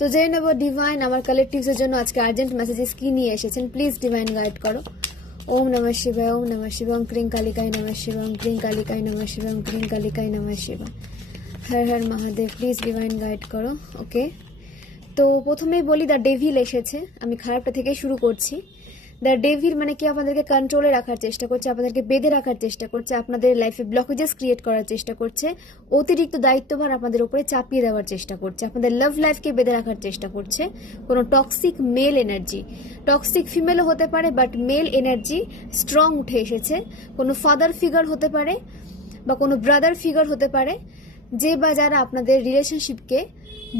তো জেনে নেব ডিভাইন আমার কালেকটিভসের জন্য আজকে আর্জেন্ট মেসেজেস কি নিয়ে এসেছেন। প্লিজ ডিভাইন গাইড করো। ওম নমঃ শিবায়, ওম নমঃ শিবায়, ওম ক্রিং কালিকায় নমঃ শিবায়, ওম ক্রিং কালিকায় নমঃ শিবায়, ওম ক্রিং কালিকায় নমঃ শিবায়। Har Har Mahadev. Please divine guide করো। ওকে, তো প্রথমেই বলি দ্য ডেভিল এসেছে। আমি খারাপটা থেকে শুরু করছি। দ্য ডেভিল মানে কি, আপনাদেরকে কন্ট্রোলে রাখার চেষ্টা করছে, আপনাদেরকে বেঁধে রাখার চেষ্টা করছে, আপনাদের লাইফে ব্লকেজেস ক্রিয়েট করার চেষ্টা করছে, অতিরিক্ত দায়িত্বভার আপনাদের উপরে চাপিয়ে দেওয়ার চেষ্টা করছে, আপনাদের লাভ লাইফকে বেঁধে রাখার চেষ্টা করছে। কোনো টক্সিক মেল এনার্জি, টক্সিক ফিমেলও হতে পারে, বাট মেল এনার্জি স্ট্রং উঠে এসেছে। কোনো ফাদার ফিগার হতে পারে বা কোনো ব্রাদার ফিগার হতে পারে, যে বা যারা আপনাদের রিলেশনশিপকে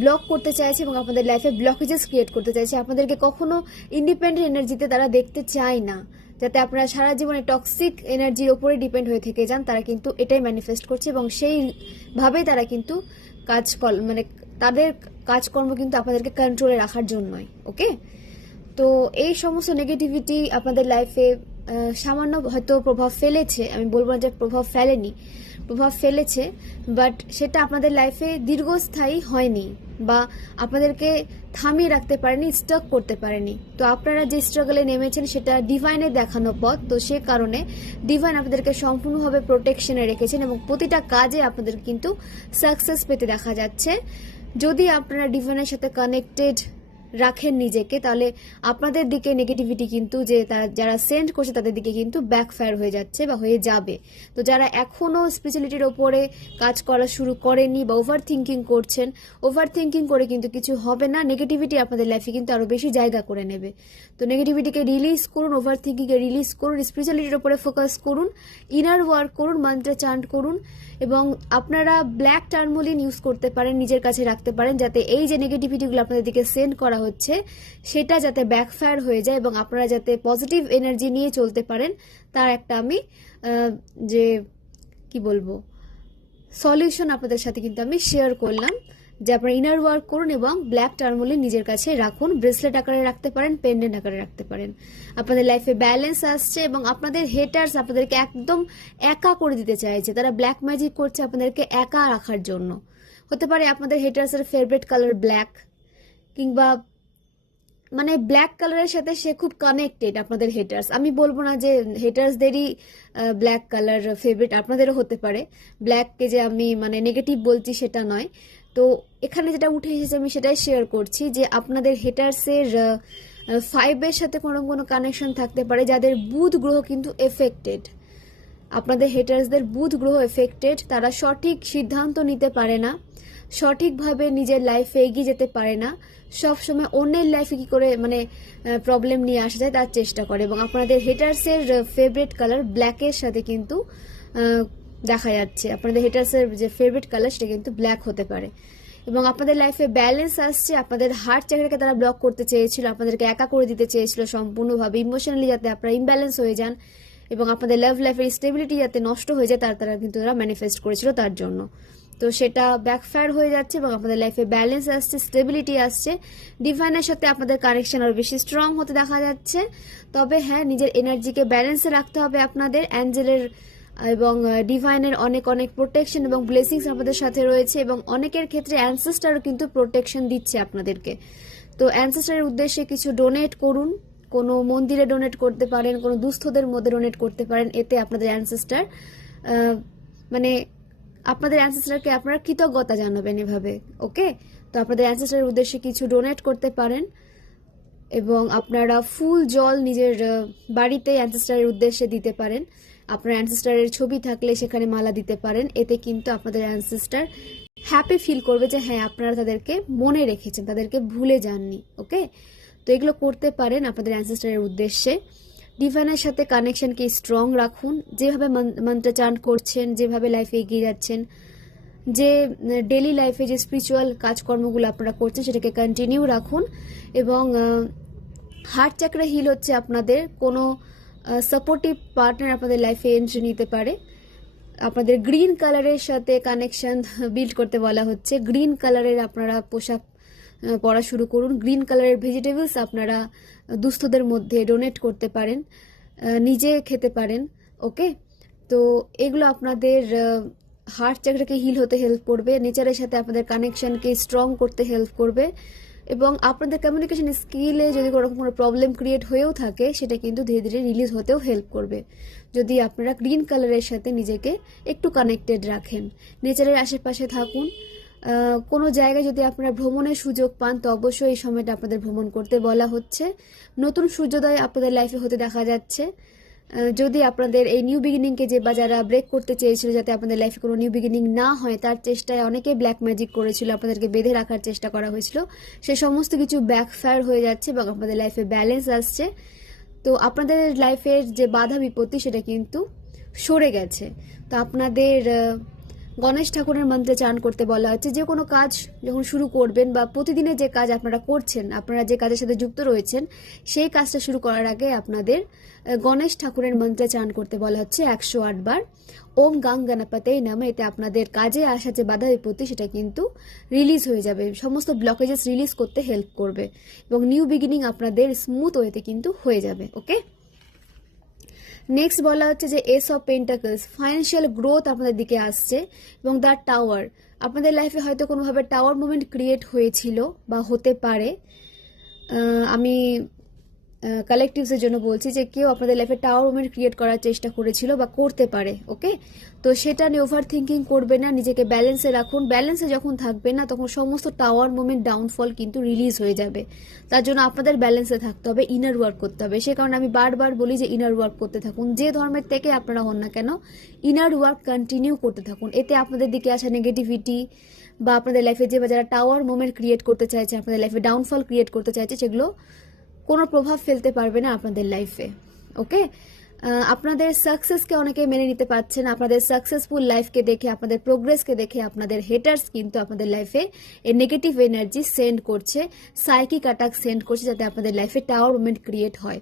ব্লক করতে চাইছে এবং আপনাদের লাইফে ব্লকেজেস ক্রিয়েট করতে চাইছে। আপনাদেরকে কখনো ইন্ডিপেন্ডেন্ট এনার্জিতে তারা দেখতে চায় না, যাতে আপনারা সারা জীবনে টক্সিক এনার্জির ওপরে ডিপেন্ড হয়ে থেকে যান। তারা কিন্তু এটাই ম্যানিফেস্ট করছে এবং সেইভাবেই তারা কিন্তু মানে তাদের কাজকর্ম কিন্তু আপনাদেরকে কন্ট্রোলে রাখার জন্যই। ওকে, তো এই সমস্ত নেগেটিভিটি আপনাদের লাইফে সামান্য হয়তো প্রভাব ফেলেছে, আমি বলবো না যে প্রভাব ফেলেনি, প্রভাব ফেলেছে, বাট সেটা আপনাদের লাইফে দীর্ঘস্থায়ী হয়নি বা আপনাদেরকে থামিয়ে রাখতে পারেনি, স্টক করতে পারেনি। তো আপনারা যে স্ট্রাগলে নেমেছেন সেটা ডিভাইনের দেখানো পথ, তো সে কারণে ডিভাইন আপনাদেরকে সম্পূর্ণভাবে প্রোটেকশনে রেখেছেন এবং প্রতিটা কাজে আপনাদের কিন্তু সাকসেস পেতে দেখা যাচ্ছে। যদি আপনারা ডিভাইনের সাথে কানেক্টেড রাখেন নিজেকে, তাহলে আপনাদের দিকে নেগেটিভিটি কিন্তু যে যারা সেন্ড করছে তাদের দিকে কিন্তু ব্যাকফায়ার হয়ে যাচ্ছে বা হয়ে যাবে। তো যারা এখনও স্পিরিচুয়ালিটির ওপরে কাজ করা শুরু করেনি বা ওভার থিঙ্কিং করছেন, ওভার থিঙ্কিং করে কিন্তু কিছু হবে না, নেগেটিভিটি আপনাদের লাইফে কিন্তু আরও বেশি জায়গা করে নেবে। তো নেগেটিভিটিকে রিলিজ করুন, ওভার থিঙ্কিংকে রিলিজ করুন, স্পিরিচুয়ালিটির ওপরে ফোকাস করুন, ইনার ওয়ার্ক করুন, মন্ত্র চান্ট করুন এবং আপনারা ব্ল্যাক টার্মোলিন ইউজ করতে পারেন, নিজের কাছে রাখতে পারেন, যাতে এই যে নেগেটিভিটিগুলো আপনাদের দিকে সেন্ড করা হচ্ছে সেটা যাতে ব্যাকফায়ার হয়ে যায় এবং আপনারা যাতে পজিটিভ এনার্জি নিয়ে চলতে পারেন, তার একটা আমি যে কি বলবো সলিউশন আপনাদের সাথে কিন্তু আমি শেয়ার করলাম, যে আপনারা ইনার ওয়ার্ক করুন এবং ব্ল্যাক টার্মোলিন নিজের কাছে রাখুন। ব্রেসলেট আকারে রাখতে পারেন, পেন্ডেন্ট আকারে রাখতে পারেন। আপনাদের লাইফে ব্যালেন্স আসছে এবং আপনাদের হেটার্স আপনাদেরকে একদম একা করে দিতে চাইছে, তারা ব্ল্যাক ম্যাজিক করছে আপনাদেরকে একা রাখার জন্য। হতে পারে আপনাদের হেটার্সের ফেভারিট কালার ব্ল্যাক, কিংবা মানে ব্ল্যাক কালারের সাথে সে খুব কানেক্টেড আপনাদের হেটার্স। আমি বলবো না যে হেটার্সদেরই ব্ল্যাক কালার ফেভারিট, আপনাদেরও হতে পারে। ব্ল্যাককে যে আমি মানে নেগেটিভ বলছি সেটা নয়। তো এখানে যেটা উঠে এসেছে আমি সেটাই শেয়ার করছি, যে আপনাদের হেটার্সের 5-এর সাথে কোনো কানেকশন থাকতে পারে, যাদের বুধ গ্রহ কিন্তু এফেক্টেড। আপনাদের হেটার্সদের বুধ গ্রহ এফেক্টেড, তারা সঠিক সিদ্ধান্ত নিতে পারে না, সঠিকভাবে নিজের লাইফে এগিয়ে যেতে পারে না, সবসময় অন্যের লাইফে কি করে মানে প্রবলেম নিয়ে আসা যায় তার চেষ্টা করে। এবং আপনাদের হেটার্সের ফেভারিট কালার ব্ল্যাকের সাথে কিন্তু দেখা যাচ্ছে, আপনাদের হেটার্সের যে ফেভারিট কালার সেটা কিন্তু ব্ল্যাক হতে পারে। এবং আপনাদের লাইফে ব্যালেন্স আসছে, আপনাদের হার্ট চাকরিকে তারা ব্লক করতে চেয়েছিল, আপনাদেরকে একা করে দিতে চেয়েছিল সম্পূর্ণভাবে, ইমোশনালি যাতে আপনারা ইমব্যালেন্স হয়ে যান এবং আপনাদের লাভ লাইফের স্টেবিলিটি যাতে নষ্ট হয়ে যায়, তারা কিন্তু তারা ম্যানিফেস্ট করেছিল তার জন্য। তো সেটা ব্যাকফায়ার হয়ে যাচ্ছে এবং আপনাদের লাইফে ব্যালেন্স আসছে, স্টেবিলিটি আসছে, ডিভাইনের সাথে আপনাদের কানেকশন আরও বেশি স্ট্রং হতে দেখা যাচ্ছে। তবে হ্যাঁ, নিজের এনার্জিকে ব্যালেন্সে রাখতে হবে আপনাদের। অ্যাঞ্জেলের এবং ডিভাইনের অনেক অনেক প্রোটেকশন এবং ব্লেসিংস আপনাদের সাথে রয়েছে এবং অনেকের ক্ষেত্রে অ্যানসেস্টারও কিন্তু প্রোটেকশন দিচ্ছে আপনাদেরকে। তো অ্যানসেস্টারের উদ্দেশ্যে কিছু ডোনেট করুন, কোনো মন্দিরে ডোনেট করতে পারেন, কোনো দুস্থদের মধ্যে ডোনেট করতে পারেন। এতে আপনাদের অ্যানসেস্টার মানে আপনাদের অ্যানসেস্টারকে আপনারা কৃতজ্ঞতা জানাবেন এভাবে। ওকে, তো আপনাদের অ্যানসেস্টারের উদ্দেশ্যে কিছু ডোনেট করতে পারেন এবং আপনারা ফুল জল নিজের বাড়িতে অ্যানসেস্টারের উদ্দেশ্যে দিতে পারেন। আপনার অ্যানসেস্টারের ছবি থাকলে সেখানে মালা দিতে পারেন। এতে কিন্তু আপনাদের অ্যানসেস্টার হ্যাপি ফিল করবে যে হ্যাঁ, আপনারা তাদেরকে মনে রেখেছেন, তাদেরকে ভুলে যাননি। ওকে, তো এগুলো করতে পারেন আপনাদের অ্যানসেস্টারের উদ্দেশ্যে। ডিভাইনের সাথে কানেকশনকে স্ট্রং রাখুন, যেভাবে মন্ত্র চান্ট করছেন, যেভাবে লাইফে এগিয়ে যাচ্ছেন, যে ডেলি লাইফে যে স্পিরিচুয়াল কাজকর্মগুলো আপনারা করছেন সেটাকে কন্টিনিউ রাখুন। এবং হার্ট চাকরা হিল হচ্ছে আপনাদের কোনো সাপোর্টিভ পার্টনার আপনাদের লাইফে এন্ট্রি নিতে পারে। আপনাদের গ্রিন কালারের সাথে কানেকশন বিল্ড করতে বলা হচ্ছে। গ্রিন কালারের আপনারা পোশাক পরা শুরু করুন। গ্রিন কালারের ভেজিটেবলস আপনারা দুস্থদের মধ্যে ডোনেট করতে পারেন, নিজে খেতে পারেন। ওকে, তো এগুলো আপনাদের হার্ট চাকরাকে হিল হতে হেল্প করবে, নেচারের সাথে আপনাদের কানেকশনকে স্ট্রং করতে হেল্প করবে এবং আপনাদের কমিউনিকেশন স্কিলে যদি কোনো রকম কোনো প্রবলেম ক্রিয়েট হয়েও থাকে সেটা কিন্তু ধীরে ধীরে রিলিজ হতেও হেল্প করবে যদি আপনারা গ্রিন কালারের সাথে নিজেকে একটু কানেক্টেড রাখেন, নেচারের আশেপাশে থাকুন। কোনো জায়গায় যদি আপনারা ভ্রমণের সুযোগ পান তো অবশ্যই এই সময়টা আপনাদের ভ্রমণ করতে বলা হচ্ছে। নতুন সূর্যোদয় আপনাদের লাইফে হতে দেখা যাচ্ছে। যদি আপনাদের এই নিউ বিগিনিংকে যে বা যারা ব্রেক করতে চেয়েছিল যাতে আপনাদের লাইফে কোনো নিউ বিগিনিং না হয় তার চেষ্টায় অনেকে ব্ল্যাক ম্যাজিক করেছিল, আপনাদেরকে বেঁধে রাখার চেষ্টা করা হয়েছিল, সে সমস্ত কিছু ব্যাকফায়ার হয়ে যাচ্ছে এবং আপনাদের লাইফে ব্যালেন্স আসছে। তো আপনাদের লাইফের যে বাধা বিপত্তি সেটা কিন্তু সরে গেছে। তো আপনাদের গণেশ ঠাকুরের মন্ত্রে চান করতে বলা হচ্ছে। যে কোনো কাজ যখন শুরু করবেন বা প্রতিদিনের যে কাজ আপনারা করছেন, আপনারা যে কাজের সাথে যুক্ত রয়েছেন সেই কাজটা শুরু করার আগে আপনাদের গণেশ ঠাকুরের মন্ত্রে চান করতে বলা হচ্ছে 108 বার ওম গাং গণপতেই নামে। এতে আপনাদের কাজে আসা যে বাধা বিপত্তি সেটা কিন্তু রিলিজ হয়ে যাবে, সমস্ত ব্লকেজেস রিলিজ করতে হেল্প করবে এবং নিউ বিগিনিং আপনাদের স্মুথ ওয়েতে কিন্তু হয়ে যাবে। ওকে, নেক্সট বলা হচ্ছে যে S of pentacles, financial growth আপনাদের দিকে আসছে এবং দ্য টাওয়ার, আপনাদের লাইফে হয়তো কোনোভাবে টাওয়ার মুভমেন্ট ক্রিয়েট হয়েছিল বা হতে পারে। আমি কালেকটিভসের জন্য বলছি যে কেউ আপনাদের লাইফে টাওয়ার মুভমেন্ট ক্রিয়েট করার চেষ্টা করেছিল বা করতে পারে। ওকে, তো সেটা নিয়ে ওভার থিঙ্কিং করবে না, নিজেকে ব্যালেন্সে রাখুন। ব্যালেন্সে যখন থাকবে না তখন সমস্ত টাওয়ার মুভমেন্ট ডাউনফল কিন্তু রিলিজ হয়ে যাবে। তার জন্য আপনাদের ব্যালেন্সে থাকতে হবে, ইনার ওয়ার্ক করতে হবে। সে কারণে আমি বারবার বলি যে ইনার ওয়ার্ক করতে থাকুন, যে ধর্মের থেকে আপনারা হন না কেন ইনার ওয়ার্ক কন্টিনিউ করতে থাকুন। এতে আপনাদের দিকে আসা নেগেটিভিটি বা আপনাদের লাইফে যে যারা টাওয়ার মুভমেন্ট ক্রিয়েট করতে চাইছে, আপনাদের লাইফে ডাউনফল ক্রিয়েট করতে চাইছে, সেগুলো কোনো প্রভাব ফেলতে পারবে না আপনাদের লাইফে। ওকে, আপনাদের সাকসেসকে অনেকে মেনে নিতে পারছেন, আপনাদের সাকসেসফুল লাইফকে দেখে, আপনাদের প্রোগ্রেসকে দেখে আপনাদের হেটার্স কিন্তু আপনাদের লাইফে এই নেগেটিভ এনার্জি সেন্ড করছে, সাইকিক অ্যাটাক সেন্ড করছে যাতে আপনাদের লাইফে টাওয়ার মুভমেন্ট ক্রিয়েট হয়।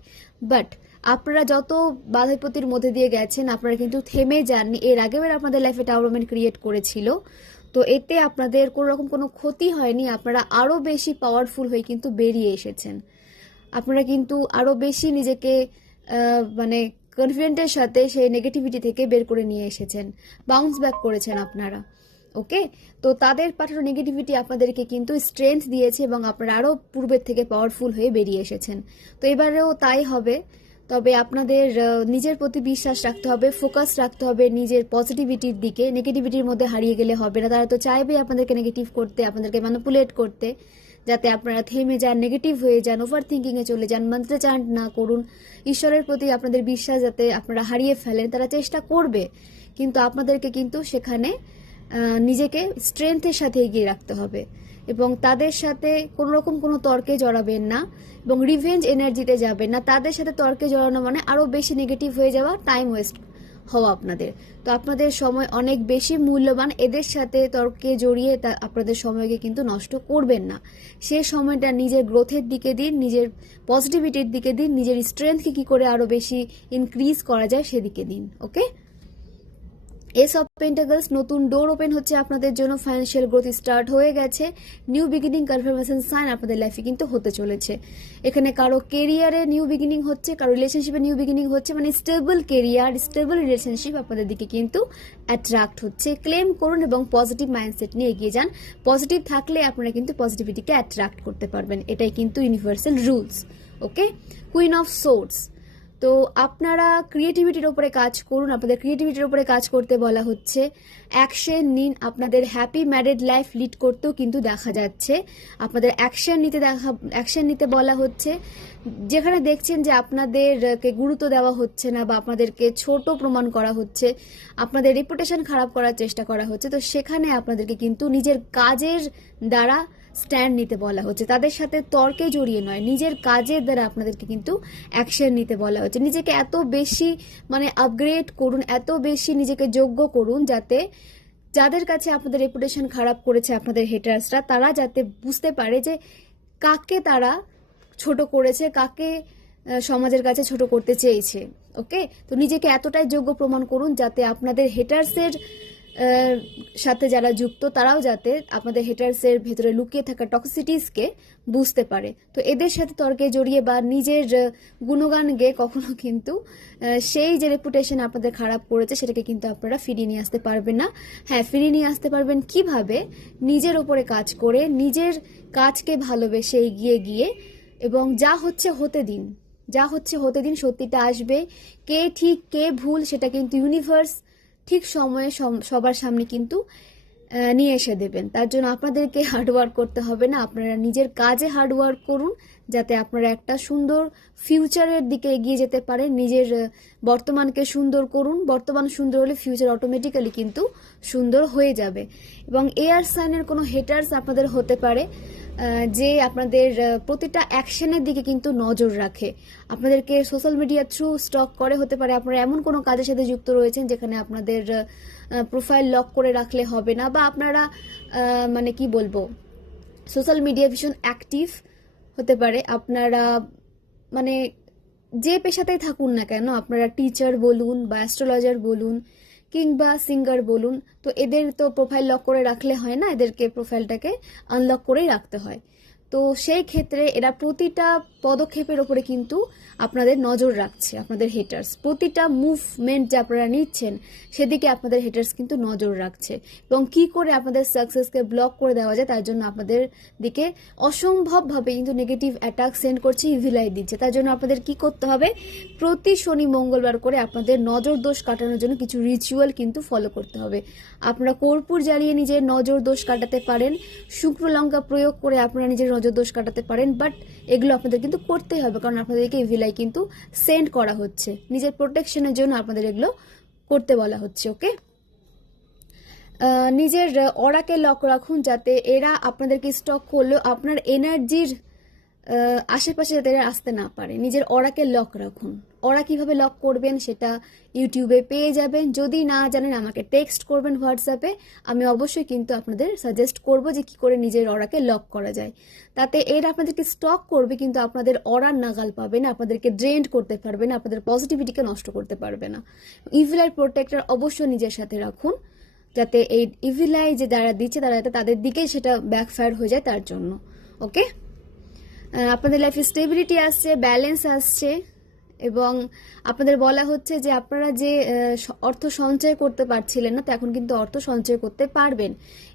বাট আপনারা যত বাধা বিপত্তির মধ্যে দিয়ে গেছেন আপনারা কিন্তু থেমে যাননি। এর আগেও আপনাদের লাইফে টাওয়ার মুভমেন্ট ক্রিয়েট করেছিল, তো এতে আপনাদের কোনো রকম কোনো ক্ষতি হয়নি। আপনারা আরও বেশি পাওয়ারফুল হয়ে কিন্তু বেরিয়ে এসেছেন। আপনারা কিন্তু আরো বেশি নিজেকে মানে কনফিডেন্টের সাথে সেই নেগেটিভিটি থেকে বের করে নিয়ে এসেছেন, বাউন্স ব্যাক করেছেন আপনারা। ওকে, তো তাদের পাঠানো নেগেটিভিটি আপনাদেরকে কিন্তু স্ট্রেংথ দিয়েছে এবং আপনারা আরো পূর্বের থেকে পাওয়ারফুল হয়ে বেরিয়ে এসেছেন। তো এবারেও তাই হবে, তবে আপনাদের নিজের প্রতি বিশ্বাস রাখতে হবে, ফোকাস রাখতে হবে নিজের পজিটিভিটির দিকে। নেগেটিভিটির মধ্যে হারিয়ে গেলে হবে না, তারা তো চাইবে আপনাদেরকে নেগেটিভ করতে, আপনাদেরকে ম্যানিপুলেট করতে, যাতে আপনারা থেমে যান, নেগেটিভ হয়ে যান, ওভার থিঙ্কিংয়ে চলে যান, মন্ত্রে চান্ট না করুন, ঈশ্বরের প্রতি আপনাদের বিশ্বাস যাতে আপনারা হারিয়ে ফেলেন। তারা চেষ্টা করবে, কিন্তু আপনাদেরকে কিন্তু সেখানে নিজেকে স্ট্রেংথের সাথে এগিয়ে রাখতে হবে এবং তাদের সাথে কোনো রকম কোনো তর্কে জড়াবেন না এবং রিভেঞ্জ এনার্জিতে যাবেন না। তাদের সাথে তর্কে জড়ানো মানে আরও বেশি নেগেটিভ হয়ে যাওয়া, টাইম ওয়েস্ট হওয়া আপনাদের। তো আপনাদের সময় অনেক বেশি মূল্যবান, এদের সাথে তর্কে জড়িয়ে আপনাদের সময়কে কিন্তু নষ্ট করবেন না। সেই সময়টা নিজের গ্রোথের দিকে দিন, নিজের পজিটিভিটির দিকে দিন, নিজের স্ট্রেংথকে কি করে আরো বেশি ইনক্রিজ করা যায় সেদিকে দিন। ওকে, এস অফ পেন্টাকলস, নতুন ডোর ওপেন হচ্ছে আপনাদের জন্য, ফাইন্যান্সিয়াল গ্রোথ স্টার্ট হয়ে গেছে, নিউ বিগিনিং কনফার্মেশন সাইন আপনাদের লাইফে কিন্তু হতে চলেছে। এখানে কারো কেরিয়ারে নিউ বিগিনিং হচ্ছে, কারো রিলেশনশিপে নিউ বিগিনিং হচ্ছে, মানে স্টেবল কেরিয়ার, স্টেবল রিলেশনশিপ আপনাদের দিকে কিন্তু অ্যাট্রাক্ট হচ্ছে। ক্লেম করুন এবং পজিটিভ মাইন্ডসেট নিয়ে এগিয়ে যান। পজিটিভ থাকলে আপনারা কিন্তু পজিটিভিটিকে অ্যাট্রাক্ট করতে পারবেন, এটাই কিন্তু universal rules. Okay, queen of swords, তো আপনারা ক্রিয়েটিভিটির ওপরে কাজ করুন, আপনাদের ক্রিয়েটিভিটির ওপরে কাজ করতে বলা হচ্ছে। অ্যাকশন নিন, আপনাদের হ্যাপি ম্যারিড লাইফ লিড করতেও কিন্তু দেখা যাচ্ছে। আপনাদের অ্যাকশন নিতে বলা হচ্ছে। যেখানে দেখছেন যে আপনাদেরকে গুরুত্ব দেওয়া হচ্ছে না বা আপনাদেরকে ছোট প্রমাণ করা হচ্ছে, আপনাদের রেপুটেশন খারাপ করার চেষ্টা করা হচ্ছে, তো সেখানে আপনাদেরকে কিন্তু নিজের কাজের দ্বারা স্ট্যান্ড নিতে বলা হচ্ছে। তাদের সাথে তর্কে জড়িয়ে নয়, নিজের কাজের দ্বারা আপনাদেরকে কিন্তু অ্যাকশন নিতে বলা হচ্ছে। নিজেকে এত বেশি মানে আপগ্রেড করুন, এত বেশি নিজেকে যোগ্য করুন যাতে যাদের কাছে আপনাদের রেপুটেশন খারাপ করেছে আপনাদের হেটার্সরা, তারা যাতে বুঝতে পারে যে কাকে তারা ছোট করেছে, কাকে সমাজের কাছে ছোট করতে চেয়েছে। ওকে, তো নিজেকে এতটাই যোগ্য প্রমাণ করুন যাতে আপনাদের হেটার্সের সাথে যারা যুক্ত তারাও যাতে আপনাদের হেটার্সের ভেতরে লুকিয়ে থাকা টক্সিটিসকে বুঝতে পারে। তো এদের সাথে তর্কে জড়িয়ে বা নিজের গুণগান গেয়ে কখনো কিন্তু সেই যে রেপুটেশন আপনাদের খারাপ করেছে সেটাকে কিন্তু আপনারা ফিরিয়ে নিয়ে আসতে পারবেন না। হ্যাঁ, ফিরিয়ে নিয়ে আসতে পারবেন কিভাবে? নিজের ওপরে কাজ করে, নিজের কাজকে ভালোবেসে এগিয়ে গিয়ে, এবং যা হচ্ছে হতে দিন, যা হচ্ছে হতে দিন, সত্যিটা আসবে। কে ঠিক কে ভুল সেটা কিন্তু ইউনিভার্স ঠিক সময়ে সবার সামনে কিন্তু নিয়ে এসে দেবেন। তার জন্য আপনাদেরকে হার্ডওয়ার্ক করতে হবে না, আপনারা নিজের কাজে হার্ডওয়ার্ক করুন যাতে আপনারা একটা সুন্দর ফিউচারের দিকে এগিয়ে যেতে পারেন। নিজের বর্তমানকে সুন্দর করুন, বর্তমান সুন্দর হলে ফিউচার অটোমেটিক্যালি কিন্তু সুন্দর হয়ে যাবে। এবং এয়ার সাইনের কোনো হেটার্স আপনাদের হতে পারে যে আপনাদের প্রতিটা অ্যাকশনের দিকে কিন্তু নজর রাখে, আপনাদেরকে সোশ্যাল মিডিয়া থ্রু স্টক করে। হতে পারে আপনারা এমন কোনো কাজের সাথে যুক্ত রয়েছেন যেখানে আপনাদের প্রোফাইল লক করে রাখলে হবে না, বা আপনারা মানে কি বলবো, সোশ্যাল মিডিয়া ভীষণ অ্যাক্টিভ হতে পারে। আপনারা মানে যে পেশাতেই থাকুন না কেন, আপনারা টিচার বলুন বা অ্যাস্ট্রোলজার বলুন কিংবা সিঙ্গার বলুন, তো এদের তো প্রোফাইল লক করে রাখলে হয় না, এদেরকে প্রোফাইলটাকে আনলক করেই রাখতে হয়। তো সেই ক্ষেত্রে এরা প্রতিটা পদক্ষেপের ওপরে কিন্তু আপনাদের নজর রাখছে, আপনাদের হেটার্স প্রতিটা মুভমেন্ট যে আপনারা নিচ্ছেন সেদিকে আপনাদের হেটার্স কিন্তু নজর রাখছে। এবং কি করে আপনাদের সাকসেসকে ব্লক করে দেওয়া যায় তার জন্য আপনাদের দিকে অসম্ভবভাবে কিন্তু নেগেটিভ অ্যাটাক সেন্ড করছে, ইভিলাই দিচ্ছে। তার জন্য আপনাদের কি করতে হবে? প্রতি শনি মঙ্গলবার করে আপনাদের নজর দোষ কাটানোর জন্য কিছু রিচুয়াল কিন্তু ফলো করতে হবে। আপনারা কর্পূর জ্বালিয়ে নিজের নজর দোষ কাটাতে পারেন, শুকনো লঙ্কা প্রয়োগ করে আপনারা নিজের নজর দোষ কাটাতে পারেন, বাট এগুলো আপনাদের কিন্তু করতেই হবে, কারণ আপনাদেরকে ইভিলাই কিন্তু সেন্ড করা হচ্ছে, নিজের প্রোটেকশনের জন্য আপনাদের এগুলো করতে বলা হচ্ছে। ওকে, নিজের অরাকে লক রাখুন যাতে এরা আপনাদেরকে স্টক করলেও আপনার এনার্জির আশেপাশে যাতে এরা আসতে না পারে। নিজের অরাকে লক রাখুন। অরা কিভাবে লক করবেন সেটা ইউটিউবে পেয়ে যাবেন। যদি না জানেন আমাকে টেক্সট করবেন হোয়াটসঅ্যাপে, আমি অবশ্যই কিন্তু আপনাদের সাজেস্ট করব যে কি করে নিজের অরাকে লক করা যায়। তাতে এরা আপনাদেরকে স্টক করবে কিন্তু আপনাদের অরার নাগাল পাবে না, আপনাদেরকে ড্রেন্ড করতে পারবে না, আপনাদের পজিটিভিটিকে নষ্ট করতে পারবে না। ইভিল প্রোটেক্টর অবশ্যই নিজের সাথে রাখুন যাতে এই ইভিলাই যে যারা দিচ্ছে তারা যাতে তাদের দিকেই সেটা ব্যাকফায়ার হয়ে যায়, তার জন্য। ওকে, আপনাদের লাইফে স্টেবিলিটি আসছে, ব্যালেন্স আসছে, এবং আপনাদের বলা হচ্ছে যে আপনারা যে অর্থ সঞ্চয় করতে পারছিলেন না, তো এখন কিন্তু অর্থ সঞ্চয় করতে পারবেন,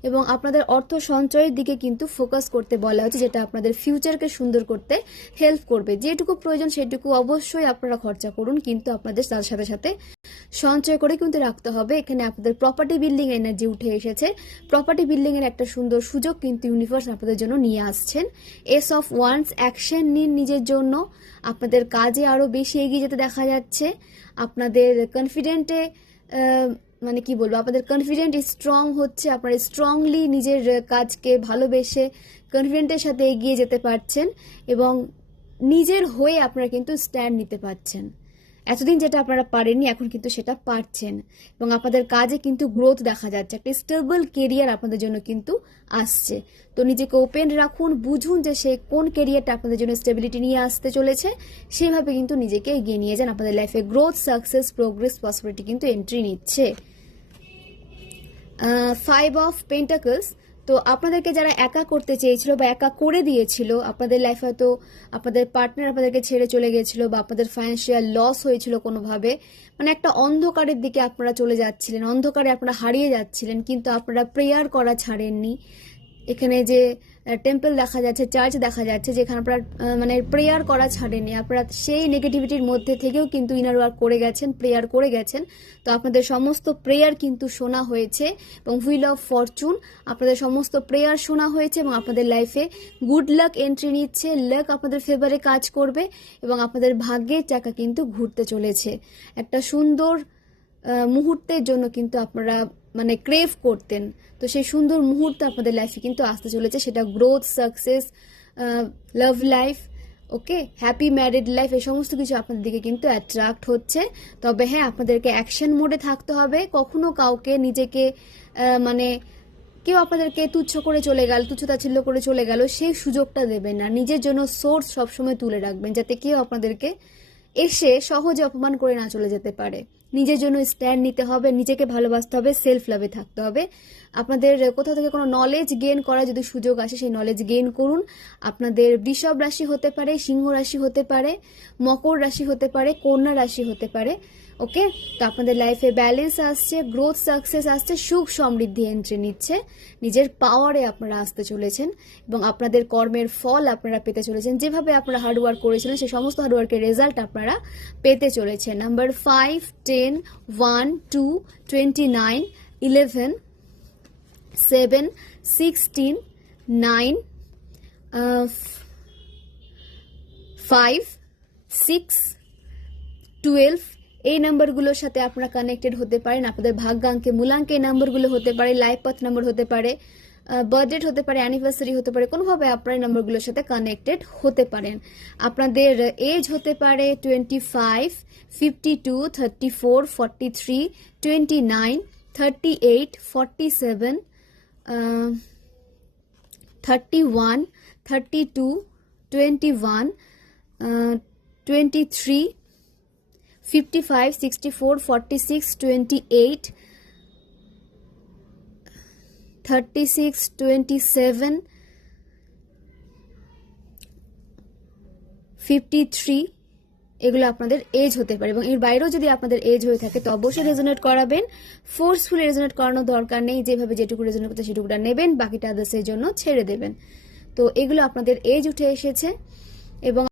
এবং আপনাদের অর্থ সঞ্চয়ের দিকে কিন্তু ফোকাস করতে বলা হচ্ছে, যেটা আপনাদের ফিউচারকে সুন্দর করতে হেল্প করবে। যেটুকু প্রয়োজন সেটুকু অবশ্যই আপনারা খরচা করুন, কিন্তু আপনাদের তার সাথে সাথে সঞ্চয় করে কিন্তু রাখতে হবে। এখানে আপনাদের প্রপার্টি বিল্ডিং এনার্জি উঠে এসেছে, প্রপার্টি বিল্ডিং এর একটা সুন্দর সুযোগ কিন্তু ইউনিভার্স আপনাদের জন্য নিয়ে আসছেন। এস অফ ওয়ান্স, অ্যাকশন নিন নিজের জন্য, আপনাদের কাজে আরো বেশি এগিয়ে যেতে দেখা যাচ্ছে। আপনাদের কনফিডেন্টে মানে কি বলবো, আপনাদের কনফিডেন্ট স্ট্রং হচ্ছে, আপনারা স্ট্রংলি নিজের কাজকে ভালোবেসে কনফিডেন্টের সাথে এগিয়ে যেতে পারছেন, এবং নিজের হয়ে আপনারা কিন্তু স্ট্যান্ড নিতে পারছেন। এতদিন যেটা আপনারা পারেননি এখন কিন্তু সেটা পারছেন, এবং আপনাদের কাজে কিন্তু গ্রোথ দেখা যাচ্ছে, একটা স্টেবল কেরিয়ার আপনাদের জন্য কিন্তু আসছে। তো নিজেকে ওপেন রাখুন, বুঝুন যে সেই কোন কেরিয়ারটা আপনাদের জন্য স্টেবিলিটি নিয়ে আসতে চলেছে, সেভাবে কিন্তু নিজেকে এগিয়ে নিয়ে যান। আপনাদের লাইফে গ্রোথ, সাকসেস, প্রোগ্রেস, প্রসপারিটি কিন্তু এন্ট্রি নিচ্ছে। 5 অফ পেন্টাকলস, তো আপনাদেরকে যারা একা করতে চেয়েছিল বা একা করে দিয়েছিল, আপনাদের লাইফে হয়তো আপনাদের পার্টনার আপনাদেরকে ছেড়ে চলে গেছিল, বা আপনাদের ফাইন্যান্সিয়াল লস হয়েছিল কোনোভাবে, মানে একটা অন্ধকারের দিকে আপনারা চলে যাচ্ছিলেন, অন্ধকারে আপনারা হারিয়ে যাচ্ছিলেন, কিন্তু আপনারা প্রেয়ার করা ছাড়েননি। এখানে যে টেম্পল দেখা যাচ্ছে, চার্চ দেখা যাচ্ছে, যেখানে আপনারা মানে প্রেয়ার করা ছাড়েনি, আপনারা সেই নেগেটিভিটির মধ্যে থেকেও কিন্তু ইনার ওয়ার্ক করে গেছেন, প্রেয়ার করে গেছেন। তো আপনাদের সমস্ত প্রেয়ার কিন্তু শোনা হয়েছে, এবং হুইল অফ ফরচুন, আপনাদের সমস্ত প্রেয়ার শোনা হয়েছে, এবং আপনাদের লাইফে গুড লাক এন্ট্রি নিচ্ছে, লাক আপনাদের ফেভারে কাজ করবে, এবং আপনাদের ভাগ্যের চাকা কিন্তু ঘুরতে চলেছে। একটা সুন্দর মুহূর্তের জন্য কিন্তু আপনারা মানে ক্রেভ করতেন, তো সেই সুন্দর মুহূর্ত আপনাদের লাইফে কিন্তু আসতে চলেছে, সেটা গ্রোথ, সাকসেস, লাভ লাইফ, ওকে, হ্যাপি ম্যারিড লাইফ, এই সমস্ত কিছু আপনাদের দিকে কিন্তু অ্যাট্রাক্ট হচ্ছে। তবে হ্যাঁ, আপনাদেরকে অ্যাকশন মোডে থাকতে হবে। কখনো কাউকে নিজেকে মানে কেউ আপনাদেরকে তুচ্ছ করে চলে গেল, তুচ্ছতাচ্ছিল্য করে চলে গেল, সেই সুযোগটা দেবেন না। নিজের জন্য সোর্স সবসময় তুলে রাখবেন, যাতে কেউ আপনাদেরকে এসে সহজে অপমান করে না চলে যেতে পারে। নিজের জন্য স্ট্যান্ড নিতে হবে, নিজেকে ভালোবাসতে হবে, সেলফ লাভে থাকতে হবে। আপনাদের কোথাও থেকে কোনো নলেজ গেইন করার যদি সুযোগ আসে সেই নলেজ গেইন করুন। আপনাদের বৃষভ রাশি হতে পারে, সিংহ রাশি হতে পারে, মকর রাশি হতে পারে, কন্যা রাশি হতে পারে। ওকে, তো আপনাদের লাইফে ব্যালেন্স আসছে, গ্রোথ সাকসেস আসছে, সুখ সমৃদ্ধি এন্ট্রি নিচ্ছে, নিজের পাওয়ারে আপনারা আসতে চলেছেন এবং আপনাদের কর্মের ফল আপনারা পেতে চলেছেন। যেভাবে আপনারা হার্ডওয়ার্ক করেছিলেন সেই সমস্ত হার্ডওয়ার্কের রেজাল্ট আপনারা পেতে চলেছেন। নাম্বার 5, 10, 1, 2, 29, 11, 7, 16, 9, 5, 6, 12, এই নাম্বারগুলোর সাথে আপনারা কানেক্টেড হতে পারেন। আপনাদের ভাগ্যাঙ্কে মূলাঙ্কে এই নাম্বারগুলো হতে পারে, লাইফ পাথ নাম্বার হতে পারে, বার্থডেট হতে পারে, অ্যানিভার্সারি হতে পারে, কোনোভাবে আপনারা এই নাম্বারগুলোর সাথে কানেক্টেড হতে পারেন। আপনাদের এজ হতে পারে 25, 52, 34, 43, 29, 38, 47, 31, 32, 21, 23, 55, 64, 46, 28, 36, 27, 53, এগুলো আপনাদের এজ হতে পারে এবং এর বাইরেও যদি আপনাদের এজ হয়ে থাকে তো অবশ্যই রেজোনেট করাবেন। ফোর্সফুলি রেজোনেট করানোর দরকার নেই, যেভাবে যেটুকু রেজোনেট করতে সেটুকুটা নেবেন, বাকিটা আদার্সের জন্য ছেড়ে দেবেন। তো এগুলো আপনাদের এজ উঠে এসেছে এবং